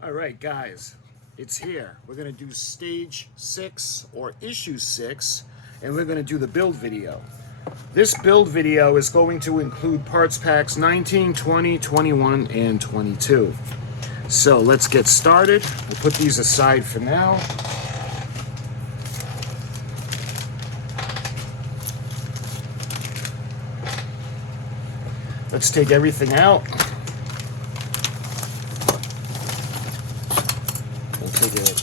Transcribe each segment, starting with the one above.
All right, guys, it's here. We're going to do stage 6 or issue 6, and we're going to do the build video. This build video is going to include parts packs 19, 20, 21, and 22. So let's get started. We'll put these aside for now. Let's take everything out. We'll take it.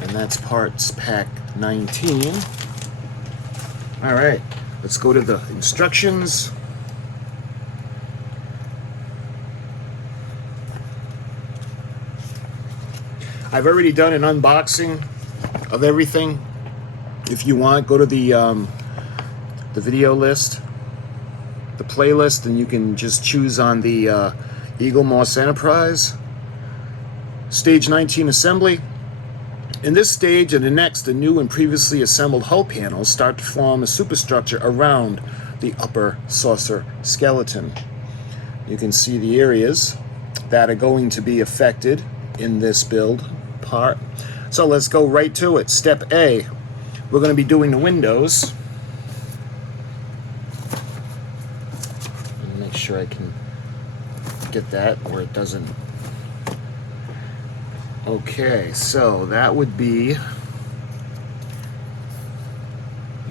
And that's parts pack 19. All right, let's go to the instructions. I've already done an unboxing of everything. If you want, go to the video list, the playlist, and you can just choose on the Eaglemoss Enterprise. Stage 19 assembly. In this stage and the next, the new and previously assembled hull panels start to form a superstructure around the upper saucer skeleton. You can see the areas that are going to be affected in this build part. So let's go right to it. Step A. We're going to be doing the windows. Let me make sure I can get that where it doesn't. Okay, so that would be, you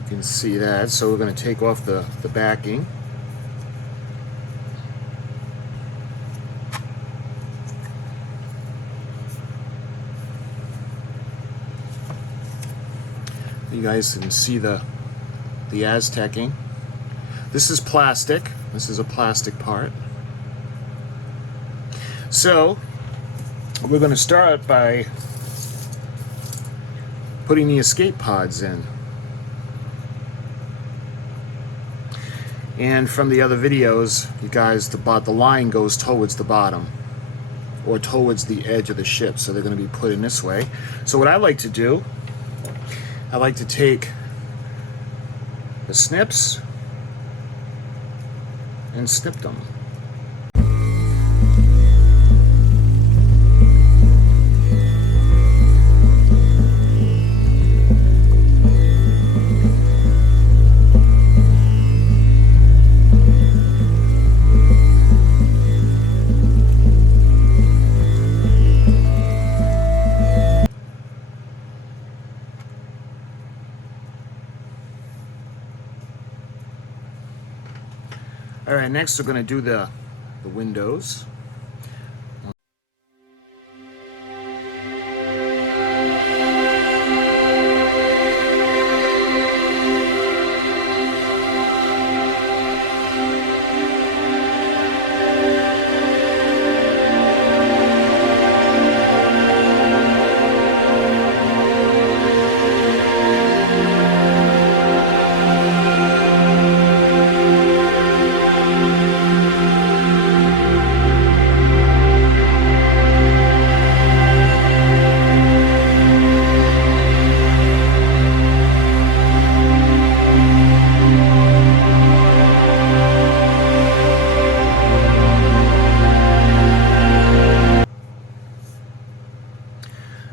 can see that. So we're going to take off the backing. You guys can see the Aztecing. This is plastic. This is a plastic part. So we're going to start by putting the escape pods in. And from the other videos, you guys, the line goes towards the bottom or towards the edge of the ship. So they're going to be put in this way. So what I like to do, I like to take the snips and snip them. All right, next we're going to do the windows.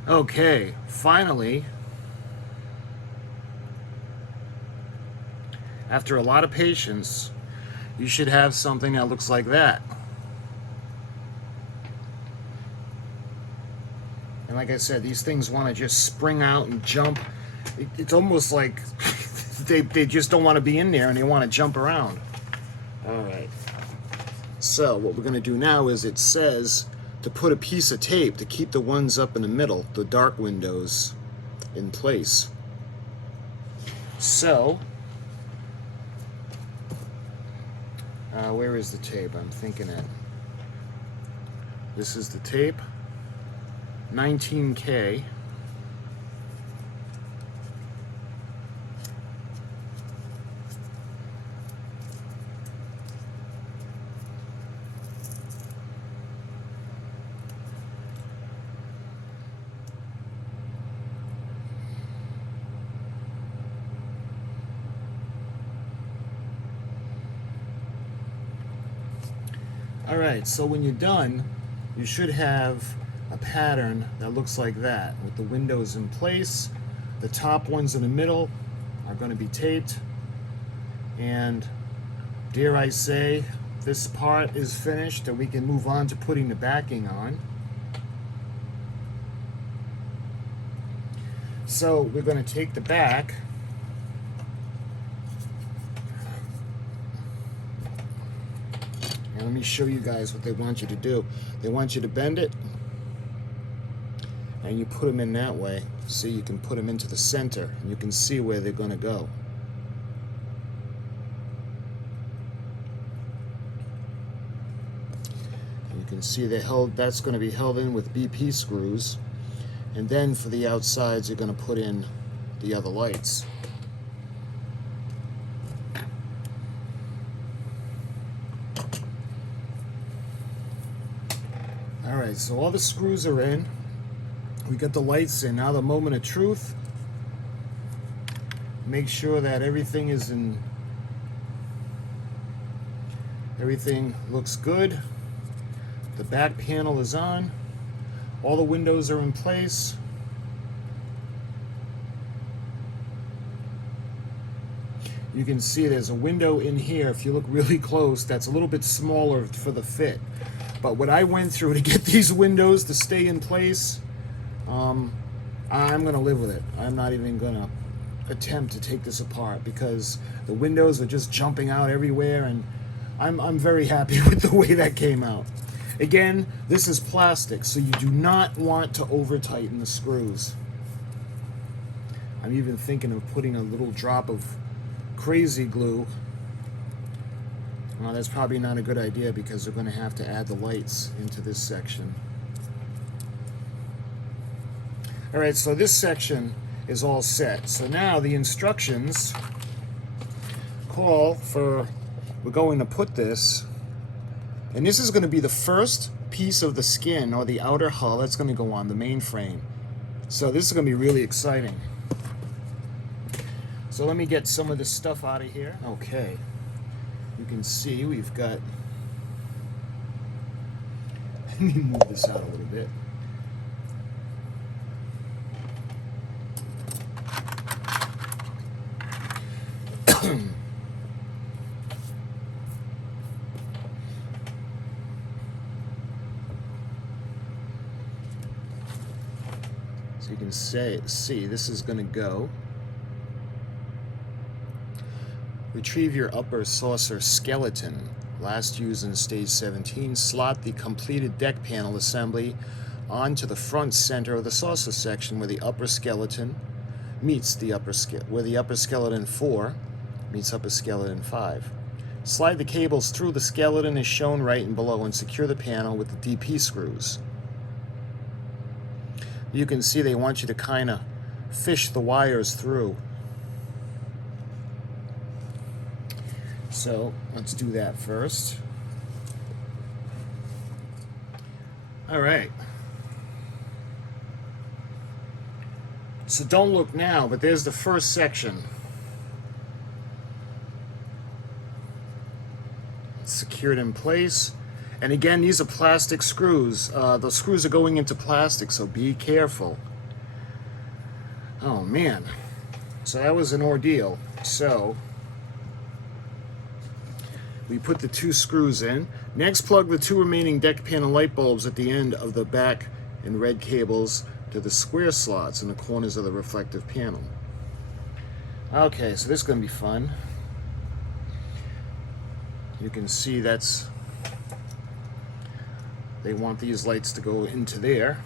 Okay, finally, after a lot of patience, you should have something that looks like that. And like I said, these things want to just spring out and jump. It's almost like they just don't want to be in there and they want to jump around. All right. So what we're going to do now is it says to put a piece of tape to keep the ones up in the middle, the dark windows, in place. So, where is the tape? I'm thinking it. This is the tape, 19K. Alright, so when you're done, you should have a pattern that looks like that, with the windows in place. The top ones in the middle are going to be taped, and dare I say, this part is finished and we can move on to putting the backing on. So we're going to take the back, and let me show you guys what they want you to do. They want you to bend it, and you put them in that way, so you can put them into the center and you can see where they're going to go. And you can see they're held, that's going to be held in with BP screws, and then for the outsides you're going to put in the other lights. Alright, so all the screws are in. We got the lights in. Now the moment of truth. Make sure that everything is in. Everything looks good. The back panel is on. All the windows are in place. You can see there's a window in here, if you look really close, that's a little bit smaller for the fit. But what I went through to get these windows to stay in place, I'm going to live with it. I'm not even going to attempt to take this apart because the windows are just jumping out everywhere, and I'm very happy with the way that came out. Again, this is plastic, so you do not want to over-tighten the screws. I'm even thinking of putting a little drop of crazy glue. Well, that's probably not a good idea because they're going to have to add the lights into this section. Alright, so this section is all set. So now the instructions call for, we're going to put this, and this is going to be the first piece of the skin or the outer hull that's going to go on the main frame. So this is going to be really exciting. So let me get some of this stuff out of here. Okay, you can see we've got, let me move this out a little bit. So you can see this is going to go. Retrieve your upper saucer skeleton, last used in stage 17. Slot the completed deck panel assembly onto the front center of the saucer section where the upper skeleton meets the where the upper skeleton 4 meets upper skeleton 5. Slide the cables through the skeleton as shown right and below and secure the panel with the DP screws. You can see they want you to kind of fish the wires through. So let's do that first. All right. So don't look now, but there's the first section. It's secured in place. And again, these are plastic screws. The screws are going into plastic, so be careful. Oh man. So that was an ordeal. So we put the 2 screws in. Next, plug the 2 remaining deck panel light bulbs at the end of the back and red cables to the square slots in the corners of the reflective panel. Okay, so this is going to be fun. You can see they want these lights to go into there.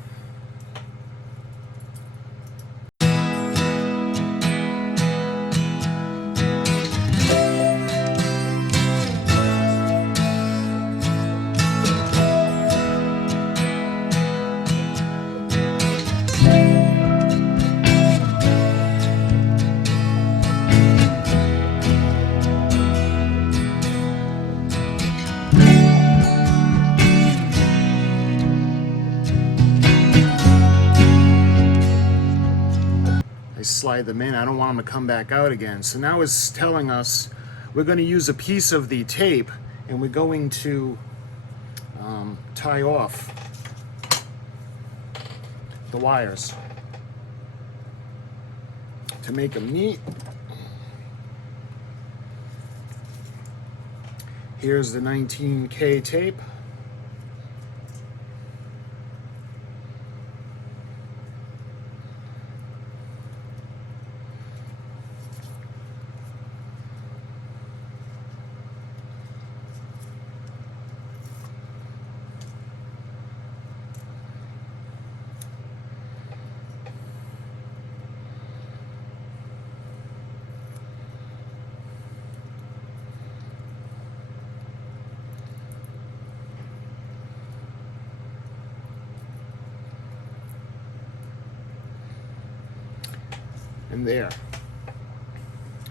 Slide them in. I don't want them to come back out again. So now it's telling us we're going to use a piece of the tape and we're going to tie off the wires to make them neat. Here's the 19K tape. And there.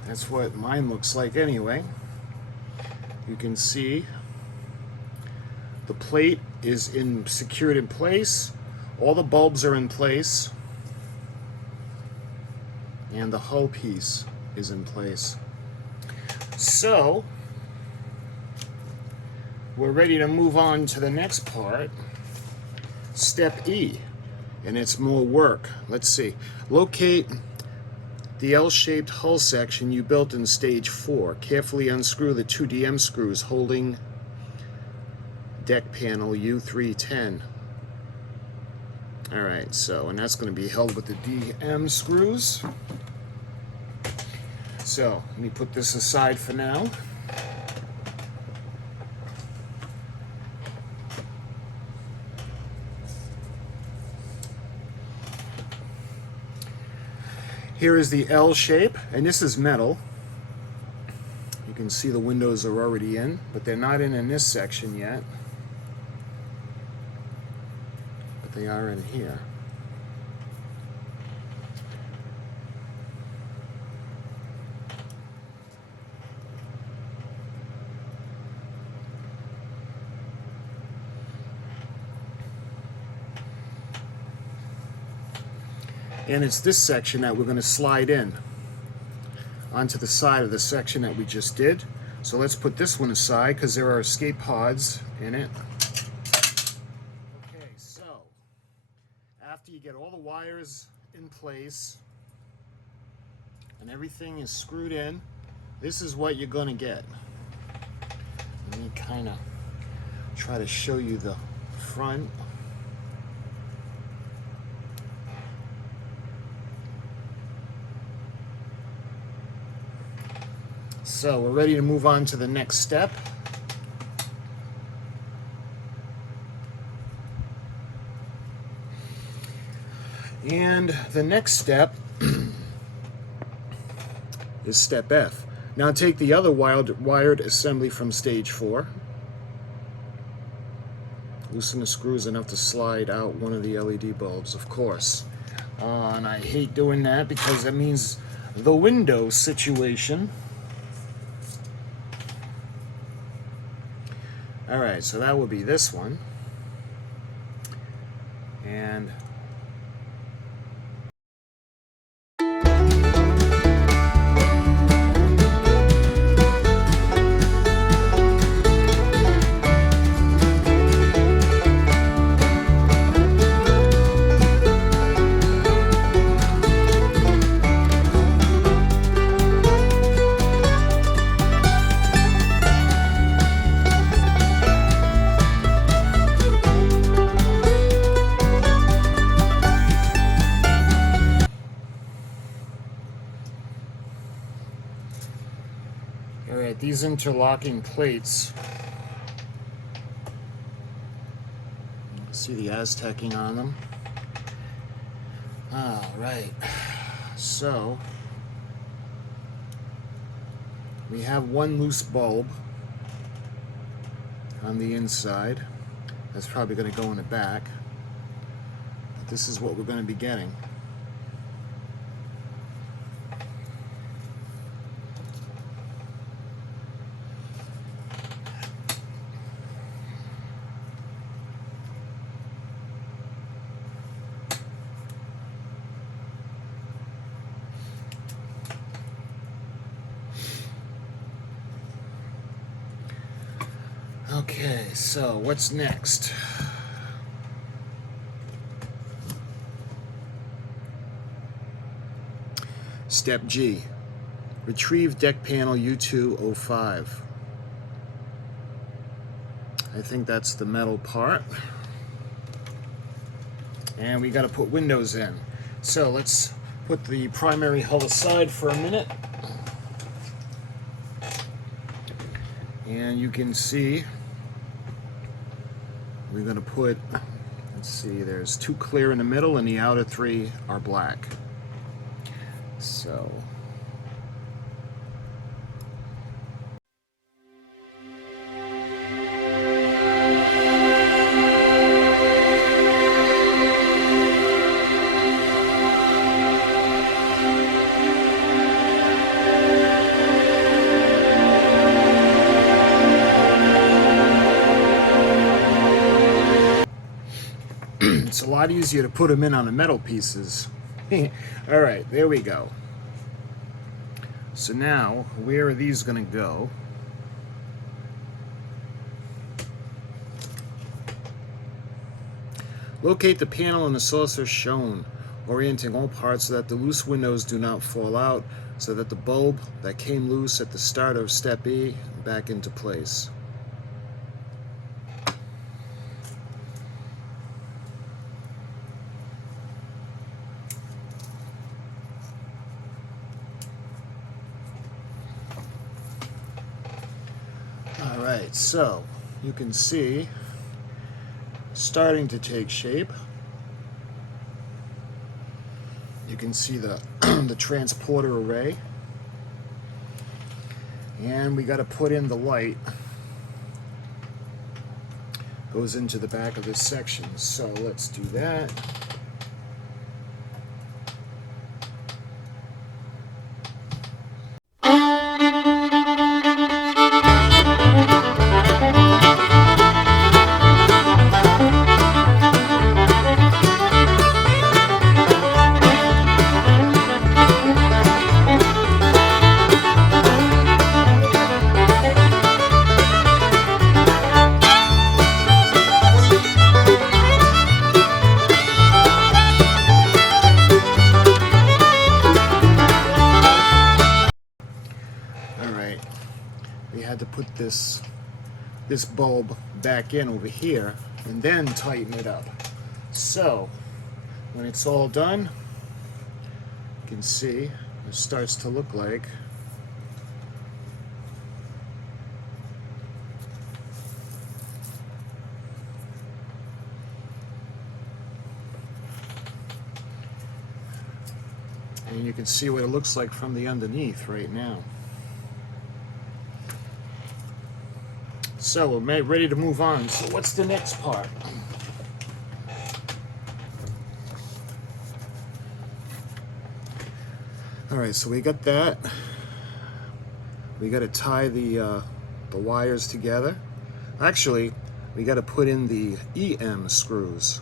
That's what mine looks like anyway. You can see the plate is secured in place. All the bulbs are in place. And the hull piece is in place. So, we're ready to move on to the next part. Step E. And it's more work. Let's see. Locate the L-shaped hull section you built in stage 4. Carefully unscrew the 2 DM screws holding deck panel U310. Alright, so, and that's going to be held with the DM screws. So, let me put this aside for now. Here is the L shape, and this is metal. You can see the windows are already in, but they're not in this section yet. But they are in here. And it's this section that we're going to slide in onto the side of the section that we just did. So let's put this one aside because there are escape pods in it. Okay, so after you get all the wires in place and everything is screwed in, this is what you're going to get. Let me kind of try to show you the front. So we're ready to move on to the next step. And the next step is step F. Now take the other wired assembly from stage 4. Loosen the screws enough to slide out one of the LED bulbs, of course. And I hate doing that because that means the window situation. Alright, so that would be this one. And these interlocking plates, see the Aztecing on them. All right, so we have one loose bulb on the inside. That's probably going to go in the back. But this is what we're going to be getting. Okay, so what's next? Step G. Retrieve deck panel U205. I think that's the metal part. And we got to put windows in. So let's put the primary hull aside for a minute. And you can see we're going to put, let's see, there's 2 clear in the middle and the outer 3 are black. So it's a lot easier to put them in on the metal pieces. All right, there we go. So now, where are these going to go? Locate the panel in the saucer shown, orienting all parts so that the loose windows do not fall out, so that the bulb that came loose at the start of step E back into place. Alright, so you can see starting to take shape. You can see the the transporter array. And we got to put in the light. Goes into the back of this section. So let's do that. We had to put this bulb back in over here and then tighten it up. So when it's all done, you can see it starts to look like and you can see what it looks like from the underneath right now. So we're ready to move on. So what's the next part? All right, so we got that. We got to tie the wires together. Actually, we got to put in the EM screws.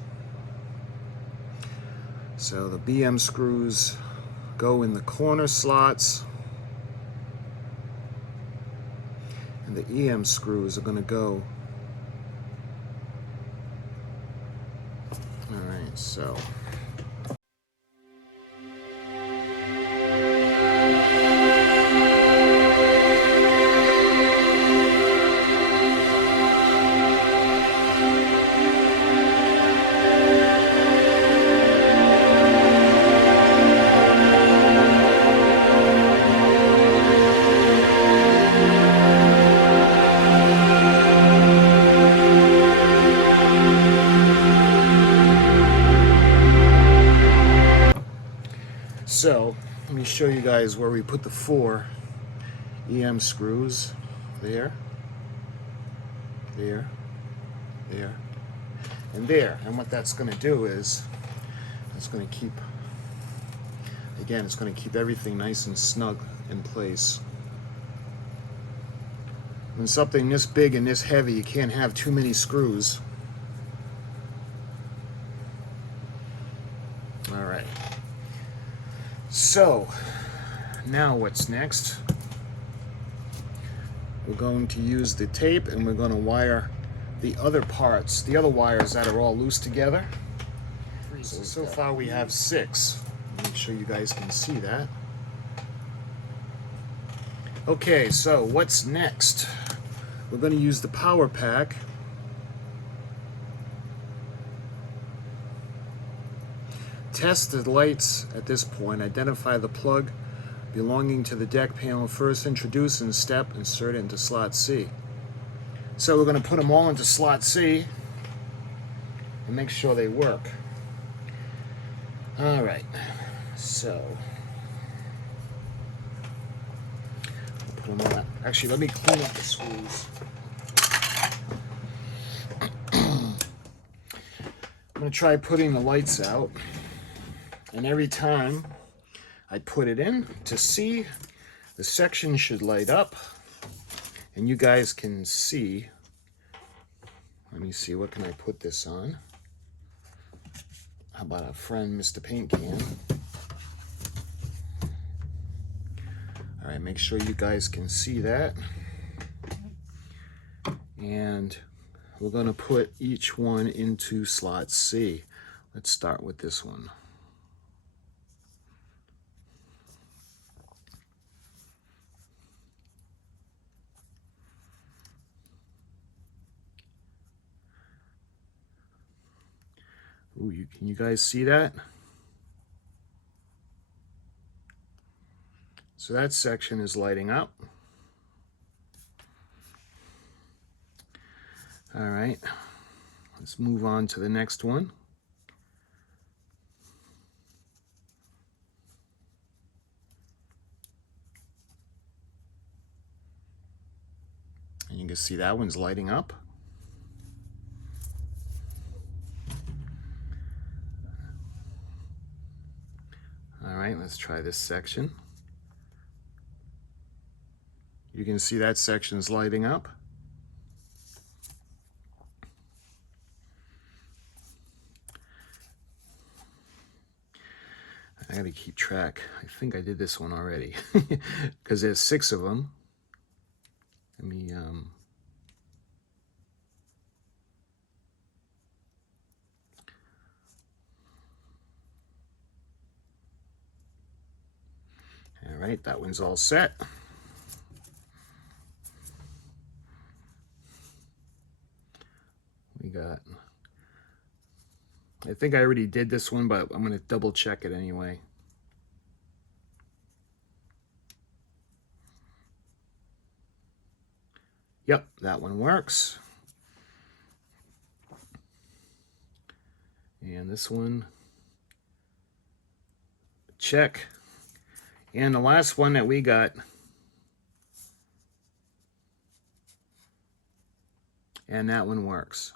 So the BM screws go in the corner slots. And the EM screws are going to go. All right, so. So, let me show you guys where we put the 4 EM screws. There, there, there, and there. And what that's going to do is, it's going to keep, again, it's going to keep everything nice and snug in place. When something this big and this heavy, you can't have too many screws. All right. So, now what's next? We're going to use the tape and we're going to wire the other parts, the other wires that are all loose together. So far we have 6. Make sure you guys can see that. Okay, so what's next? We're going to use the power pack. Test the lights at this point. Identify the plug belonging to the deck panel. First introduce and step, insert it into slot C. So we're going to put them all into slot C and make sure they work. All right, so put them on. Actually, let me clean up the screws. I'm going to try putting the lights out, and every time I put it in to see, the section should light up, and you guys can see. Let me see, what can I put this on? How about our friend Mr. Paint Can? All right, make sure you guys can see that. And we're going to put each one into slot C. Let's start with this one. Ooh, can you guys see that? So that section is lighting up. All right, let's move on to the next one. And you can see that one's lighting up. All right, let's try this section. You can see that section's lighting up. I gotta keep track. I think I did this one already because there's 6 of them. Let me all right, that one's all set. We got, I think I already did this one, but I'm going to double check it anyway. Yep, that one works. And this one, check. And the last one that we got, and that one works.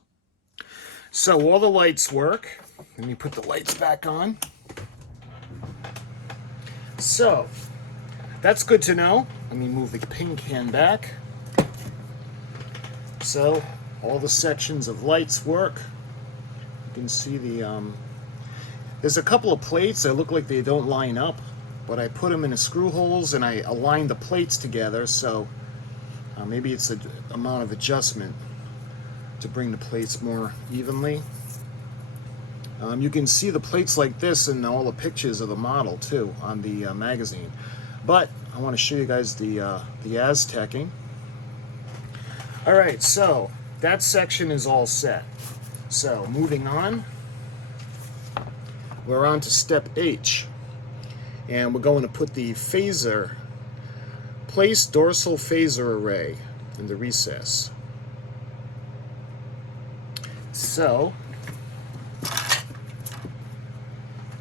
So all the lights work. Let me put the lights back on. So that's good to know. Let me move the paint can back. So all the sections of lights work. You can see the there's a couple of plates that look like they don't line up, but I put them in the screw holes and I aligned the plates together, so maybe it's an amount of adjustment to bring the plates more evenly. You can see the plates like this in all the pictures of the model too on the magazine. But I want to show you guys the Aztecing. All right, so that section is all set. So moving on, we're on to step H. And we're going to put the phaser, place dorsal phaser array in the recess. So,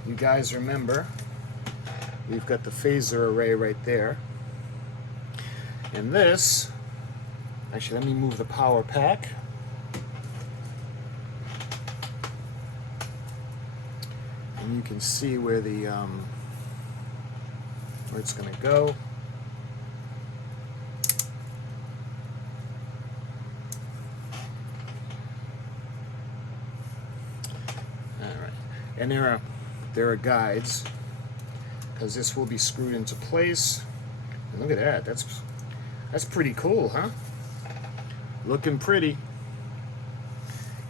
you guys remember, we've got the phaser array right there. And this, actually let me move the power pack. And you can see where the where it's going to go. All right, and there are guides because this will be screwed into place. And look at that. That's pretty cool, huh? Looking pretty.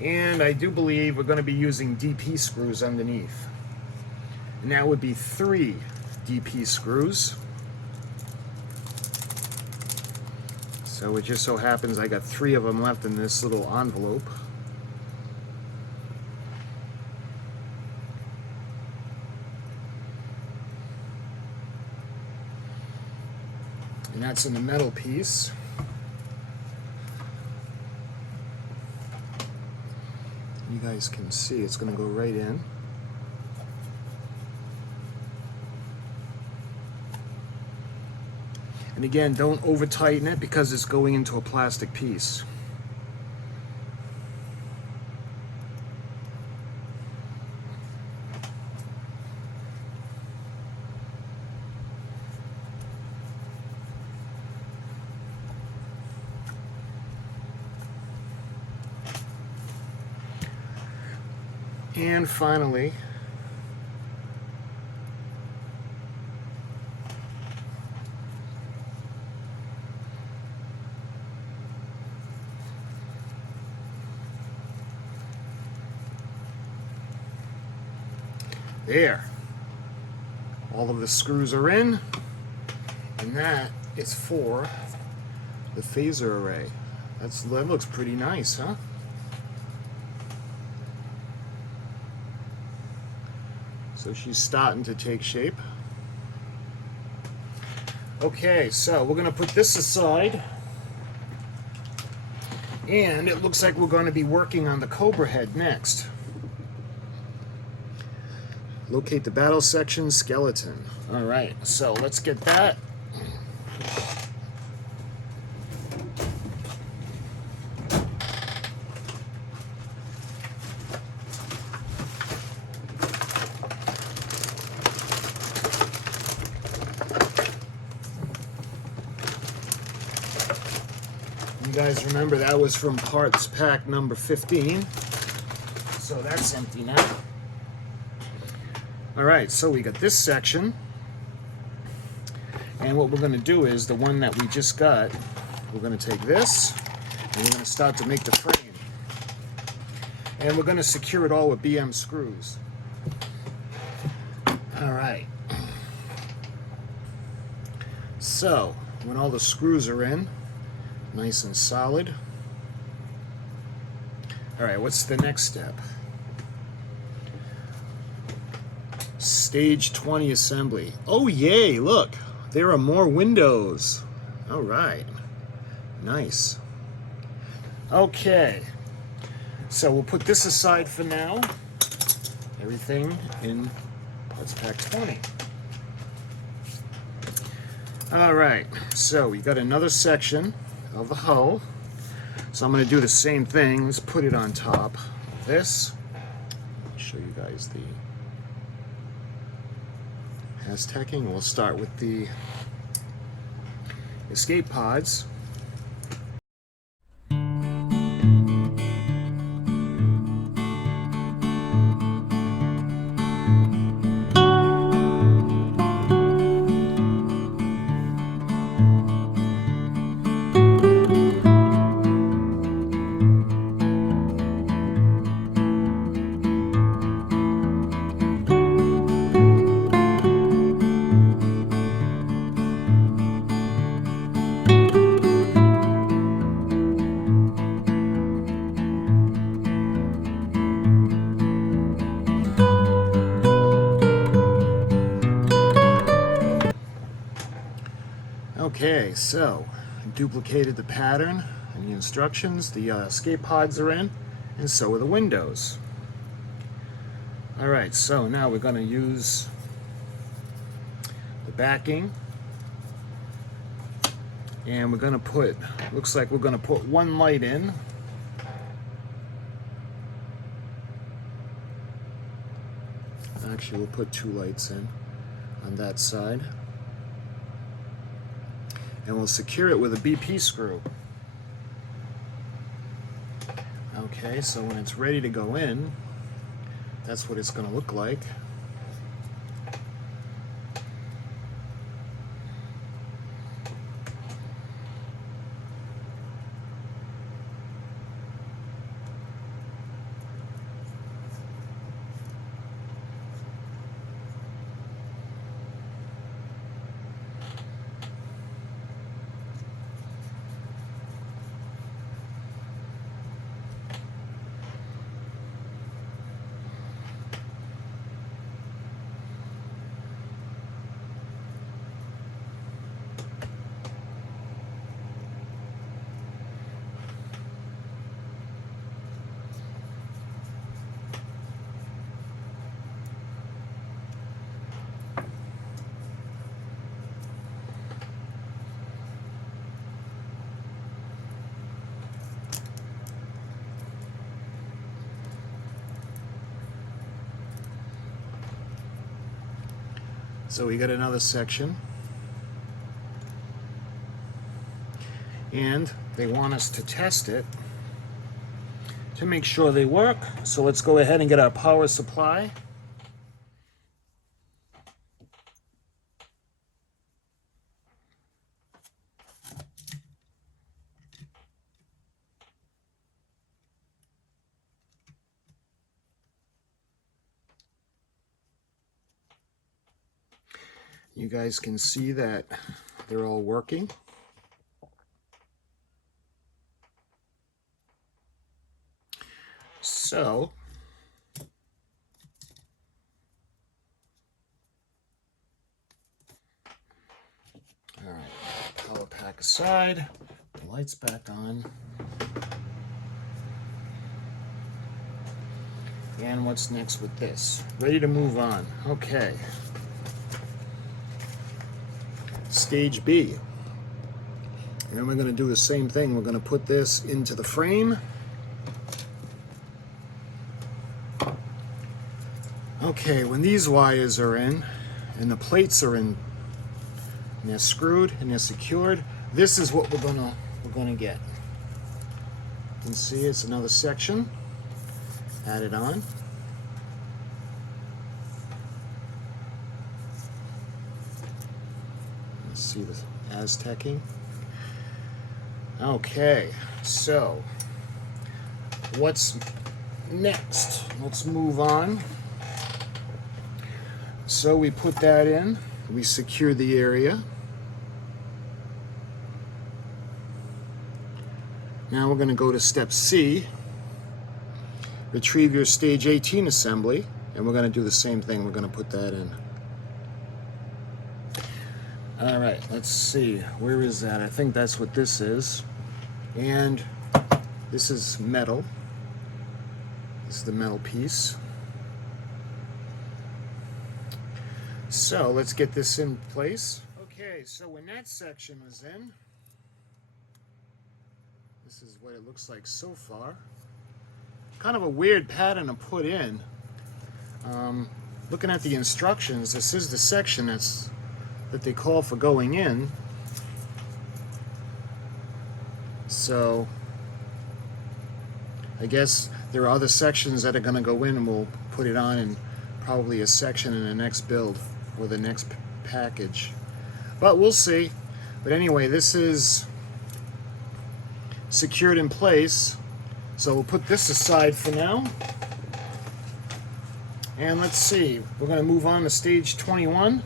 And I do believe we're going to be using DP screws underneath. And that would be 3 DP screws. So it just so happens I got 3 of them left in this little envelope. And that's in the metal piece. You guys can see it's going to go right in. And again, don't over tighten it because it's going into a plastic piece. And finally, there. All of the screws are in, and that is for the phaser array. That looks pretty nice, huh? So she's starting to take shape. Okay, so we're going to put this aside. And it looks like we're going to be working on the Cobra head next. Locate the battle section skeleton. All right, so let's get that. You guys remember that was from parts pack number 15. So that's empty now. All right, so we got this section. And what we're going to do is the one that we just got, we're going to take this and we're going to start to make the frame. And we're going to secure it all with BM screws. All right. So, when all the screws are in, nice and solid. All right, what's the next step? Stage 20 assembly. Oh, yay, look, there are more windows. All right, nice. Okay, so we'll put this aside for now. Everything in parts pack 20. All right, so we got another section of the hull. So I'm going to do the same thing. Let's put it on top of this. I'll show you guys the Aztecing. We'll start with the escape pods. Okay, so I duplicated the pattern and the instructions. The escape pods are in, and so are the windows. All right, so now we're going to use the backing, and we're going to put, looks like we're going to put one light in. Actually, we'll put 2 lights in on that side. And we'll secure it with a BP screw. Okay, so when it's ready to go in, that's what it's going to look like. So we got another section. And they want us to test it to make sure they work. So let's go ahead and get our power supply. You guys can see that they're all working. So, all right, power pack aside, the lights back on. And what's next with this? Ready to move on. Okay. Stage B. And we're going to do the same thing. We're going to put this into the frame. Okay, when these wires are in and the plates are in and they're screwed and they're secured, this is what we're gonna get. You can see it's another section added on. Let's see the Aztecing. Okay, so what's next? Let's move on. So we put that in, we secure the area. Now we're going to go to step C, retrieve your stage 18 assembly, and we're going to do the same thing. We're going to put that in. All right, let's see, where is that? I think that's what this is. And this is metal. This is the metal piece. So let's get this in place. Okay, so when that section is in, this is what it looks like so far. Kind of a weird pattern to put in. Looking at the instructions, this is the section that they call for going in. So I guess there are other sections that are going to go in, and we'll put it on in probably a section in the next build or the next package. But we'll see. But anyway, this is secured in place. So we'll put this aside for now. And let's see, we're going to move on to stage 21.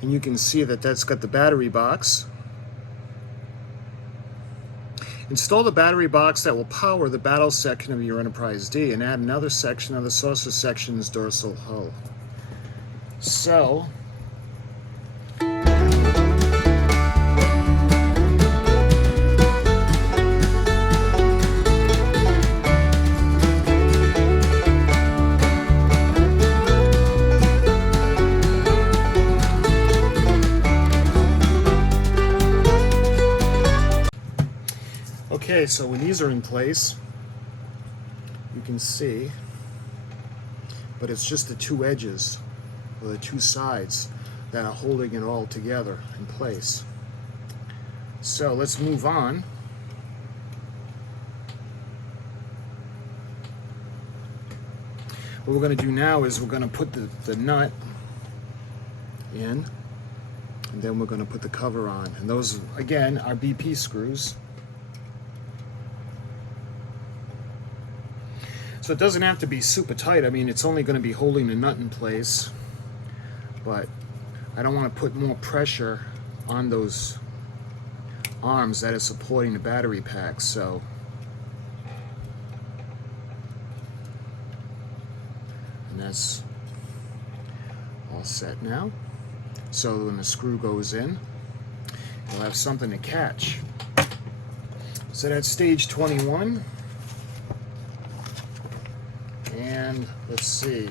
And you can see that that's got the battery box. Install the battery box that will power the battle section of your Enterprise D and add another section of the Saucer section's dorsal hull. So, okay, so when these are in place, you can see, but it's just the two edges, or the two sides, that are holding it all together in place. So let's move on. What we're going to do now is we're going to put the nut in, and then we're going to put the cover on. And those, again, are BP screws. So it doesn't have to be super tight. I mean, it's only going to be holding the nut in place, but I don't want to put more pressure on those arms that are supporting the battery pack. So and that's all set now. So when the screw goes in, you'll have something to catch. So that's stage 21. And let's see.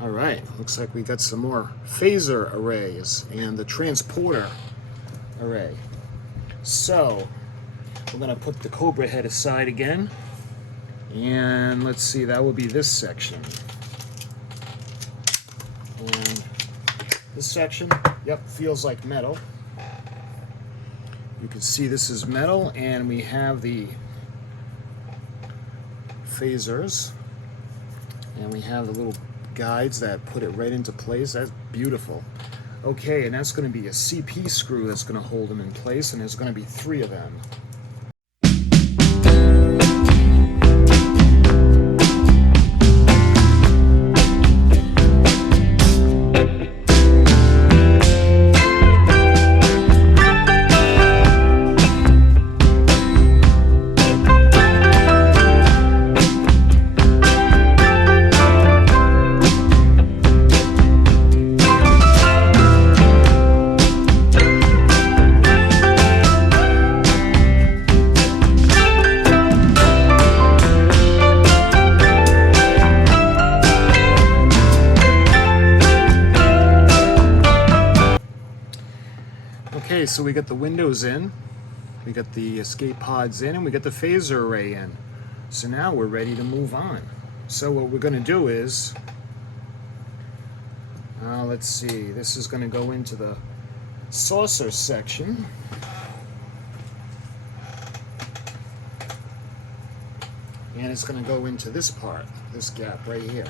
All right, looks like we got some more phaser arrays and the transporter array. So we're gonna put the Cobra head aside again. And let's see, that will be this section. And this section, yep, feels like metal. You can see this is metal, and we have the phasers, and we have the little guides that put it right into place. That's beautiful. Okay, and that's going to be a CP screw that's going to hold them in place, and there's going to be 3 of them. Okay, so we got the windows in, we got the escape pods in, and we got the phaser array in. So now we're ready to move on. So what we're going to do is, let's see, this is going to go into the saucer section. And it's going to go into this part, this gap right here.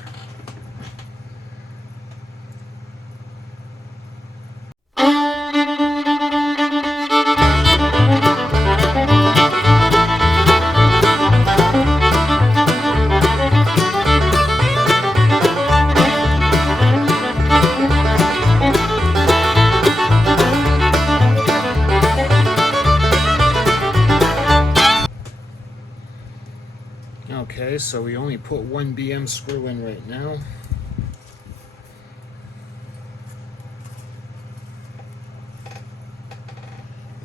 Okay, so we only put 1 BM screw in right now.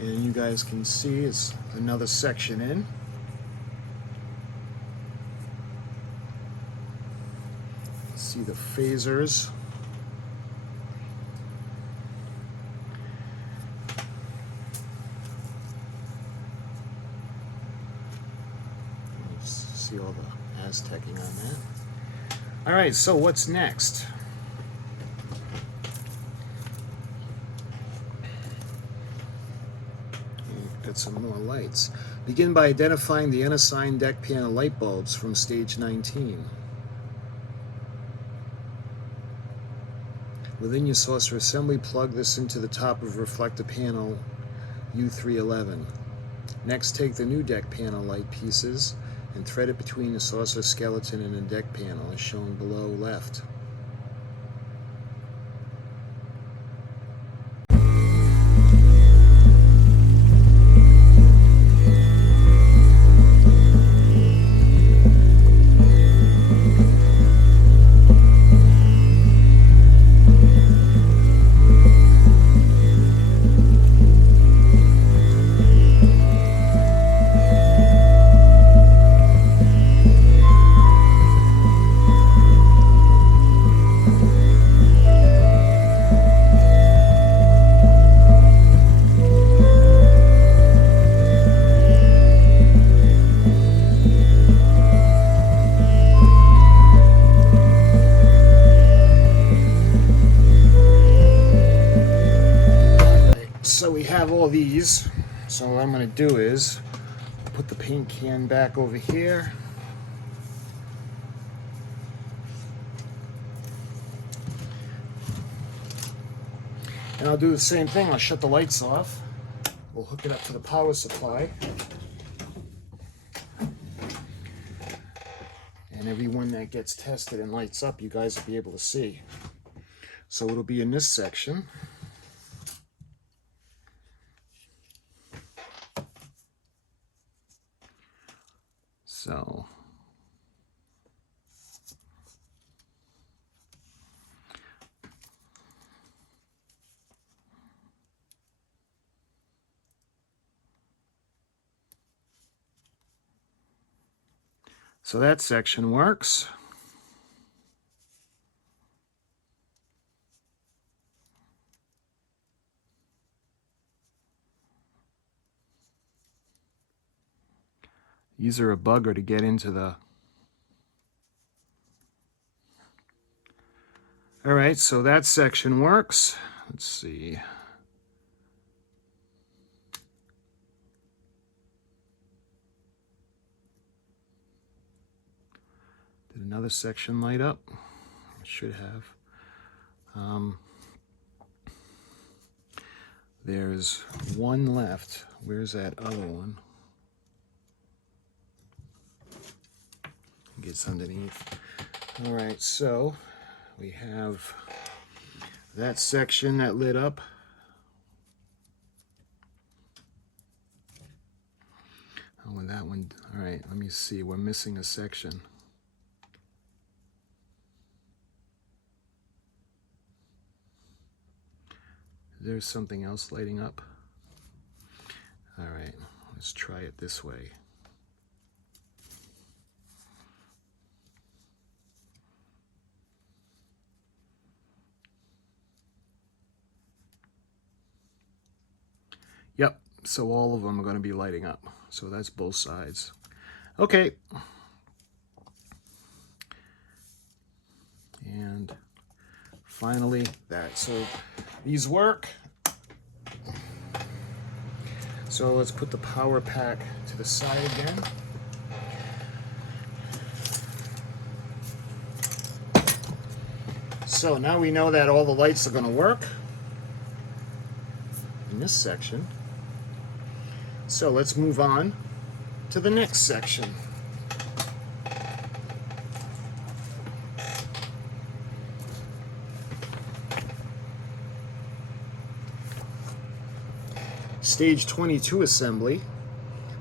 And you guys can see it's another section in. See the phasers. See all the Aztecing on that. All right, so what's next? Got some more lights. Begin by identifying the unassigned deck panel light bulbs from stage 19. Within your saucer assembly, plug this into the top of reflector panel U311. Next, take the new deck panel light pieces and thread it between the saucer skeleton and the deck panel as shown below left. So we have all these. So what I'm going to do is put the paint can back over here. And I'll do the same thing. I'll shut the lights off. We'll hook it up to the power supply. And every one that gets tested and lights up, you guys will be able to see. So it'll be in this section. So that section works. These are a bugger to get into the All right, so that section works. Let's see. Did another section light up? It should have. There's one left. Where's that other one? Gets underneath. All right, so we have that section that lit up. Oh, and that one. All right, let me see. We're missing a section. There's something else lighting up. All right, let's try it this way. Yep, so all of them are going to be lighting up. So that's both sides. Okay. And finally that. So these work. So let's put the power pack to the side again. So now we know that all the lights are going to work in this section. So let's move on to the next section. Stage 22 assembly.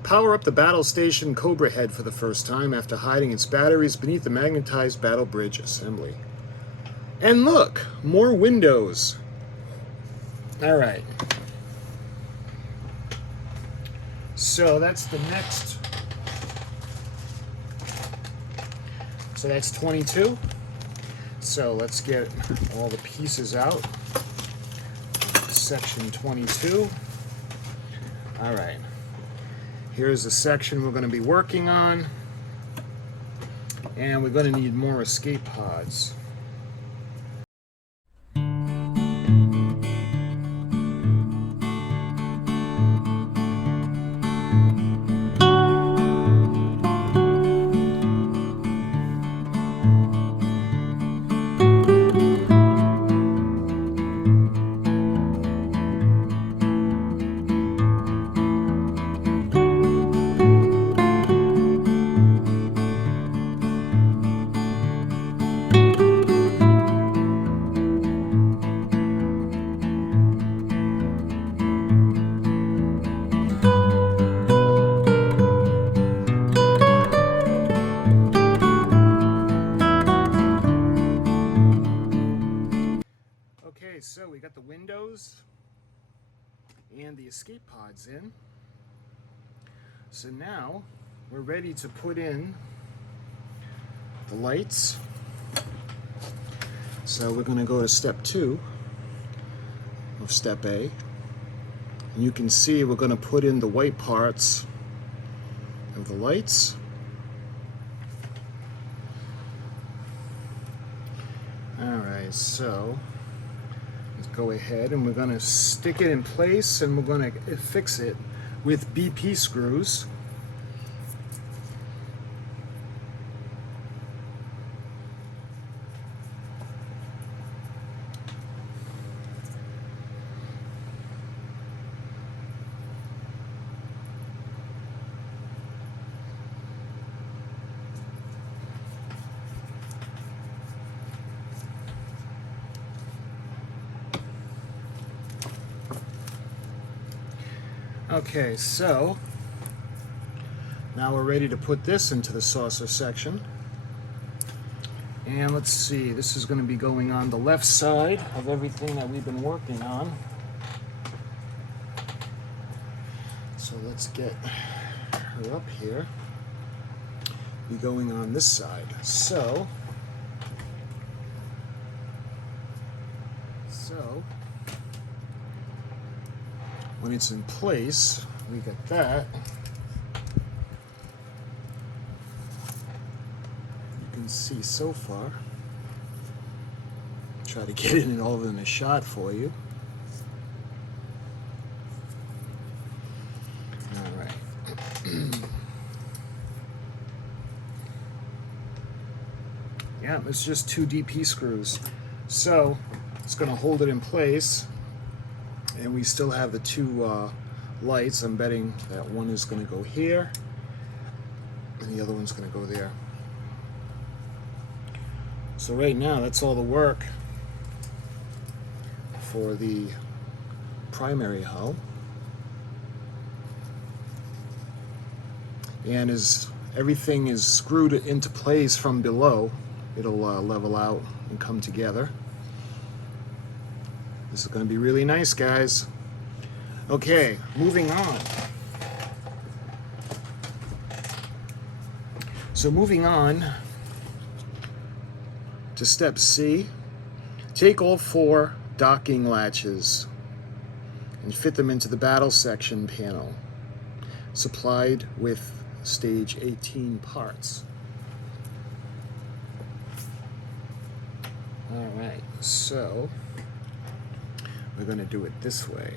Power up the battle station Cobra head for the first time after hiding its batteries beneath the magnetized battle bridge assembly. And look, more windows. All right. So that's the next. So that's 22. So let's get all the pieces out. Section 22. All right. Here's the section we're going to be working on. And we're going to need more escape pods. Okay, so we got the windows and the escape pods in. So now we're ready to put in the lights. So we're going to go to step 2 of step A. And you can see we're going to put in the white parts of the lights. Alright, so let's go ahead and we're going to stick it in place and we're going to fix it with BP screws. Okay, so now we're ready to put this into the saucer section. And let's see, this is going to be going on the left side of everything that we've been working on. So let's get her up here. Be going on this side. So when it's in place, we get that. You can see so far Try to get it all in a shot for you. All right. Yeah, it's just 2 DP screws. So it's going to hold it in place, and we still have the 2 lights. I'm betting that one is going to go here, and the other one's going to go there. So right now, that's all the work for the primary hull. And as everything is screwed into place from below, it'll level out and come together. This is going to be really nice, guys. Okay, moving on. So moving on to step C, take all 4 docking latches and fit them into the battle section panel, supplied with stage 18 parts. All right, so we're going to do it this way.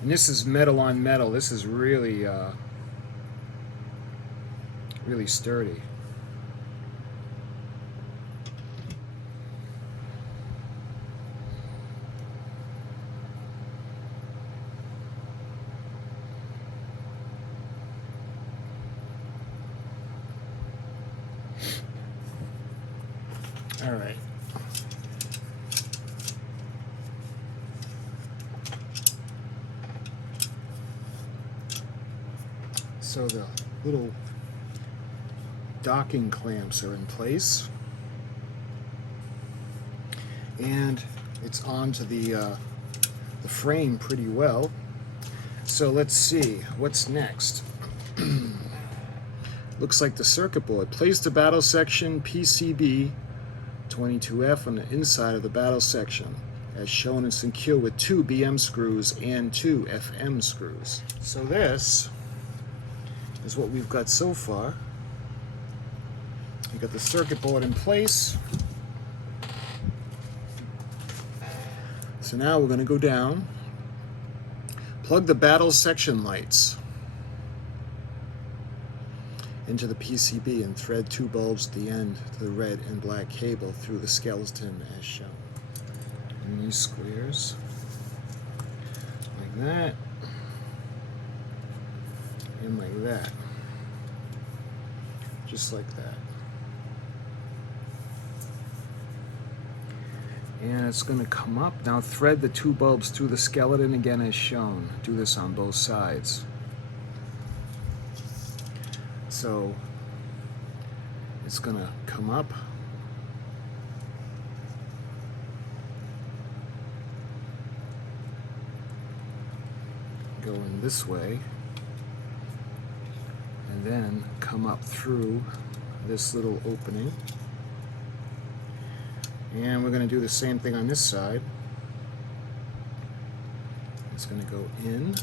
And this is metal on metal. This is really, really sturdy. All right. So the little docking clamps are in place, and it's onto the frame pretty well. So let's see what's next. Looks like the circuit board. Place the battle section PCB 22F on the inside of the battle section, as shown and secure with 2 BM screws and 2 FM screws. So this is what we've got so far. We got the circuit board in place. So now we're going to go down, plug the battle section lights into the PCB and thread 2 bulbs at the end to the red and black cable through the skeleton as shown. And these squares, like that, and like that, just like that. And it's going to come up. Now thread the 2 bulbs through the skeleton again as shown. Do this on both sides. So it's going to come up, go in this way, and then come up through this little opening. And we're going to do the same thing on this side. It's going to go in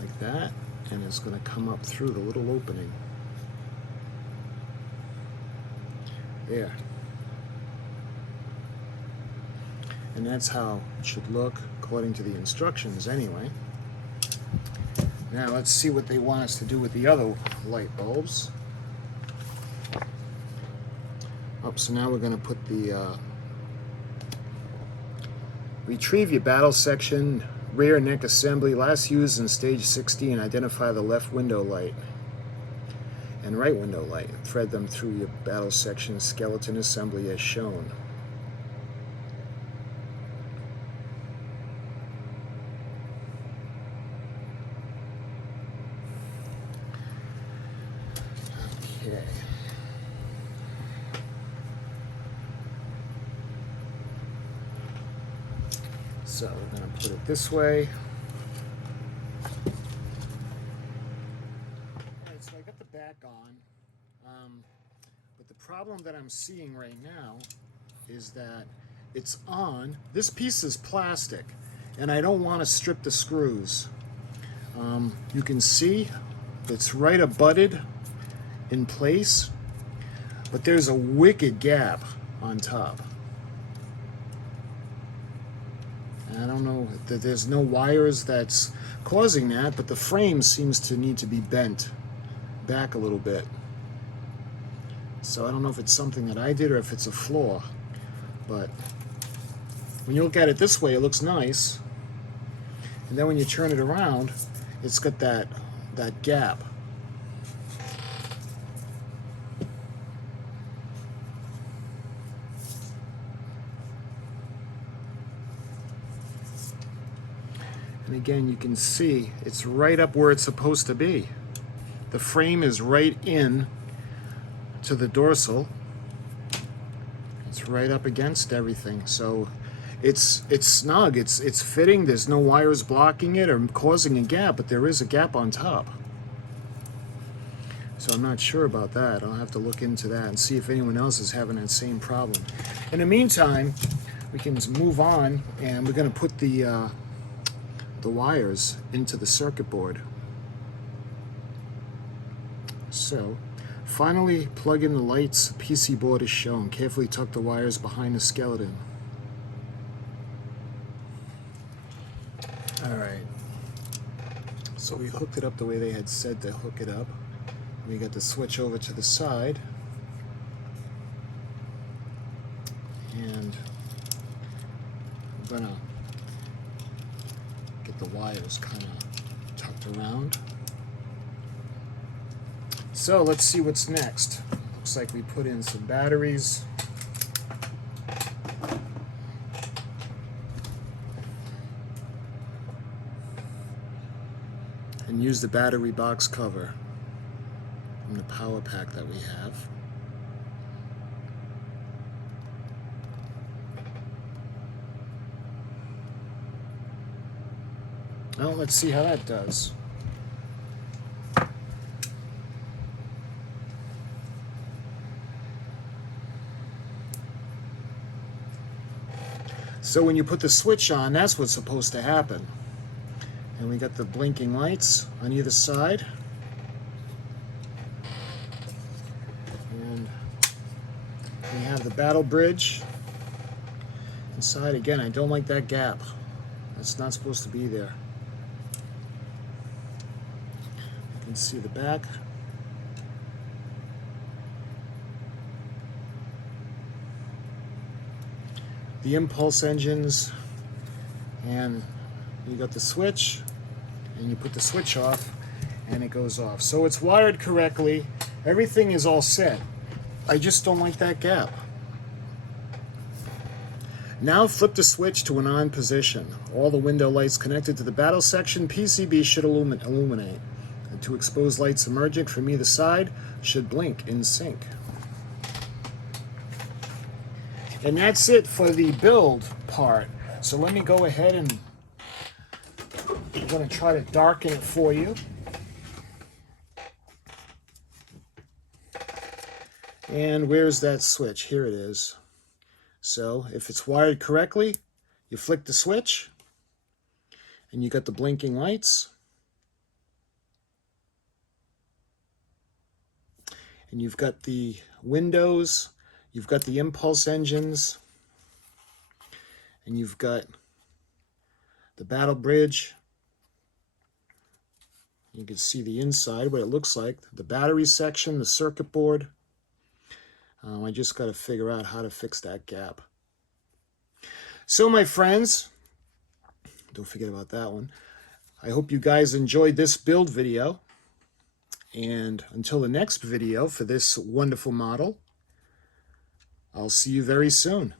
like that, and it's going to come up through the little opening. There. And that's how it should look according to the instructions anyway. Now let's see what they want us to do with the other light bulbs. Oh, so now we're going to put the retrieve your battle section rear neck assembly last used in stage 16. Identify the left window light and right window light. Thread them through your battle section skeleton assembly as shown. Okay. So we're going to put it this way. Alright, so I got the back on. But the problem that I'm seeing right now is that it's on. This piece is plastic, and I don't want to strip the screws. You can see It's right abutted in place, but there's a wicked gap on top. I don't know that there's no wires that's causing that, but the frame seems to need to be bent back a little bit. So I don't know if it's something that I did or if it's a flaw, but when you look at it this way, it looks nice. And then when you turn it around, it's got that gap. And again, you can see it's right up where it's supposed to be. The frame is right in to the dorsal. It's right up against everything. So it's snug, it's fitting. There's no wires blocking it or causing a gap, but there is a gap on top. So I'm not sure about that. I'll have to look into that and see if anyone else is having that same problem. In the meantime, we can move on, and we're going to put the wires into the circuit board. So, finally plug in the lights. PC board is shown. Carefully tuck the wires behind the skeleton. Alright. So we hooked it up the way they had said to hook it up. We got the switch over to the side. And I'm gonna get the wires kind of tucked around. So let's see what's next. Looks like we put in some batteries. And use the battery box cover from the power pack that we have. Well, let's see how that does. So when you put the switch on, that's what's supposed to happen. And we got the blinking lights on either side. And we have the battle bridge inside. Again, I don't like that gap. That's not supposed to be there. You can see the back. The impulse engines, and you got the switch, and you put the switch off, and it goes off. So it's wired correctly. Everything is all set. I just don't like that gap. Now flip the switch to an on position. All the window lights connected to the battle section PCB should illuminate. And to expose lights emerging from either side should blink in sync. And that's it for the build part. So let me go ahead and I'm going to try to darken it for you. And where's that switch? Here it is. So if it's wired correctly, you flick the switch and you got the blinking lights. And you've got the windows, you've got the impulse engines, and you've got the battle bridge. You can see the inside, what it looks like, the battery section, the circuit board. I just got to figure out how to fix that gap. So my friends, don't forget about that one. I hope you guys enjoyed this build video. And until the next video for this wonderful model, I'll see you very soon.